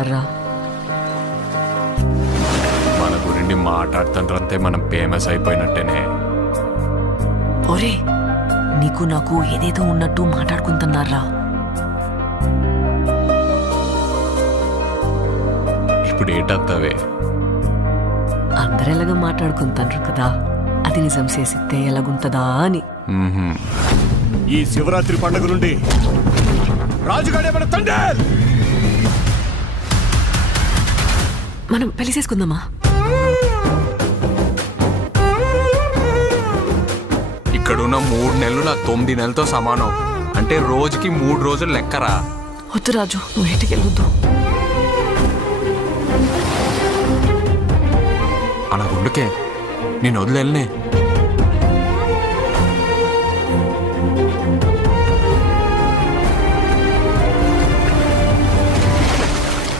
మాట్లాడుకుంటున్నారా? మన గురించి మాట్లాడుతుంటే మనం ఫేమస్ అయిపోయినట్టేనే. ఒరే, నీకు నాకు ఏదేదో ఉన్నట్టు మాట్లాడుకుంటున్నారా? ఇప్పుడు ఏటత్తవే? అందరెలాగా మాట్లాడుకుంటారు కదా, అది నిజం చేసిస్తే ఎలాగుంటదా అని. ఈ శివరాత్రి పండుగ నుండి రాజుగాడే మన తండ్రి. మనం పెళ్లి చేసుకుందామా? ఇక్కడున్న 3 నెలలు నా 9 నెలలతో సమానం. అంటే రోజుకి 3 రోజులు లెక్కరా. వద్దు రాజు, నువ్వు ఇంటికి వెళ్ళొద్దు. అలా గుండుకే నేను వదిలేనే.